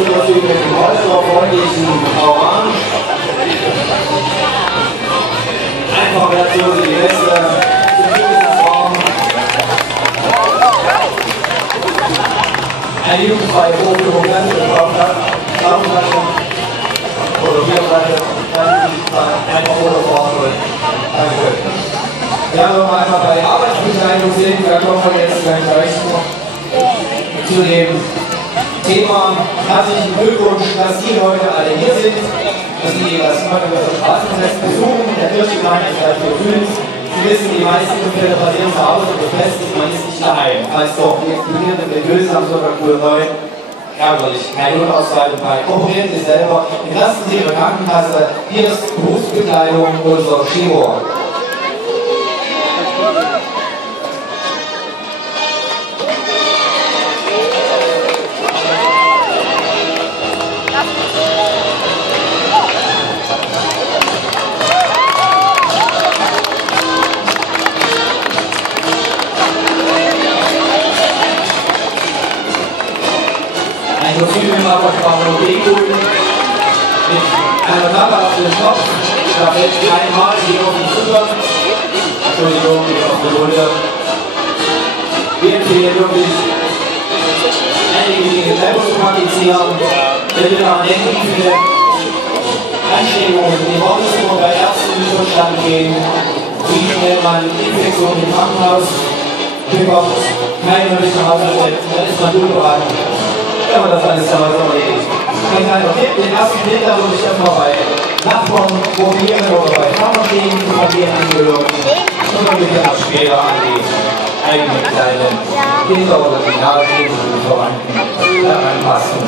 Autokostüm mit dem freundlichen Orange. Einfach Version für die beste Form. Eine jugendfreie Vorführung, ganz Traumflasche oder Bierflasche, einfach ohne Vorführung. Danke. Ja, wenn wir einmal bei Arbeitsbeteiligung sind, da kommen wir jetzt gleich zu dem Thema. Herzlichen Glückwunsch, dass Sie heute alle hier sind, dass Sie das Straßenfest besuchen, der Kirchengemeinde fühlen. Sie wissen, die meisten Fälle passieren zu Hause und das Fest ist meist nicht daheim. Heißt doch, die explodierende Religiöse am Sonntag 09. Ärgerlich, keine Notauswahl dabei. Kooperieren Sie selber, entlasten Sie Ihre Krankenkasse. Hier ist Berufsbekleidung unser Skirohr. Ein Kostüm im Abwaschbaren Grün mit einer Klappe auf dem Kopf, da fällt kein Mal die auf den Zucker. Entschuldigung, die auf der Runde. Wir empfehlen wirklich, einige Dinge selber zu praktizieren. Bitte daran denken, wie viele Anstrengungen die Wochen bei Ärzten in Zustand gehen, wie schnell man Infektionen im Krankenhaus bekommt, keiner nicht nach Hause setzt, dann ist man gut beraten. Wenn man das alles damals erledigt. Ein kleiner Tipp, den ersten Winter würde ich erstmal bei Nachbarn probieren oder bei Kammerstehen zu Familienangehörigen und dann geht das später an die eigenen kleinen Kinder oder die Nachrichten, die vorhanden, anpassen.